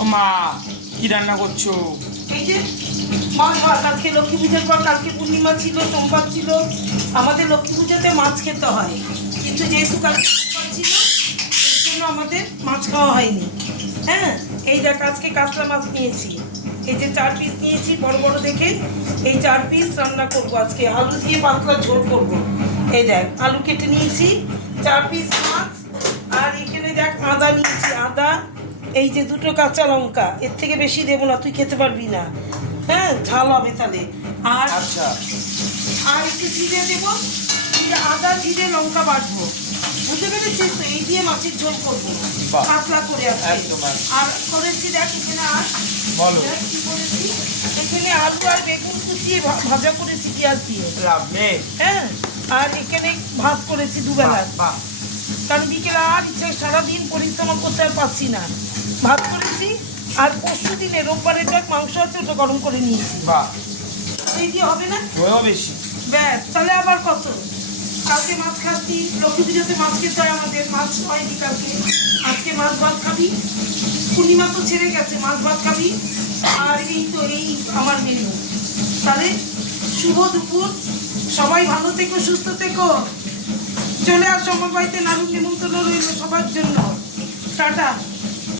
ও মা, কি রান্না করছো? এই যে মাছ ভাত। আজকে লক্ষ্মী পুজোর পর কালকে পূর্ণিমা ছিল, সোমবার ছিল। আমাদের লক্ষ্মী পুজোতে মাছ খেতে হয়, কিন্তু যেহেতু কালকে সোমবার ছিল এর জন্য আমাদের মাছ খাওয়া হয়নি। হ্যাঁ, এই দেখ আজকে কাতলা মাছ নিয়েছি। এই যে 4 পিস নিয়েছি বড় বড় দেখে। এই 4 পিস রান্না করব আজকে, আলু দিয়ে পাতলা ঝোল করব। এই দেখ আলু কেটে নিয়েছি, 4 পিস মাছ। আর এখানে দেখ আদা নিয়েছি, আদা। এই যে 2টো কাঁচা লঙ্কা, এর থেকে বেশি দেবো না, তুই খেতে পারবি না। হ্যাঁ, ঝাল হবে তাহলে। আর আচ্ছা, আর একটু জিরে দেবো, আদা জিরে লঙ্কা বাটবো। বুঝতে পেরেছিস তো? এই দিয়ে মাছের ঝোল করবো বাহ। পাতলা করে আজকে। একদম, একদম। আর করেছি দেখ এখানে, আর বলো। দেখ কি করেছি। এখানে আলু আর বেগুন কুচিয়ে ভাজা করেছি পেঁয়াজ দিয়ে। লাভলে। হ্যাঁ, আর এখানে ভাত করেছি দুবেলা, বাহ, কারণ বিকেলে আর ইচ্ছে সারাদিন পরিশ্রম করতে আর পারছি না। ভাত করেছি। আর পরশু দিনে রোববারের দেখ মাংস আছে, ওটা গরম করে নিয়েছি। বাহ, এই দিয়ে হবে না? হয়েও বেশি। ব্যাস, তাহলে আবার কত? কালকে মাছ খাচ্ছি, লক্ষ্মী পুজোতে মাছ খেতে হয় আমাদের, মাছ হয়নি কালকে। আজকে মাছ ভাত খাবি, পূর্ণিমা তো ছেড়ে গেছে, মাছ ভাত খাবি। আর এই তো এই আমার মেনু। তাহলে শুভ দুপুর, সবাই ভালো থেকো, সুস্থ থেকো। চলে আস আমার বাড়িতে, নাড়ু নেমন্তন্ন রইল সবার জন্য। টাটা।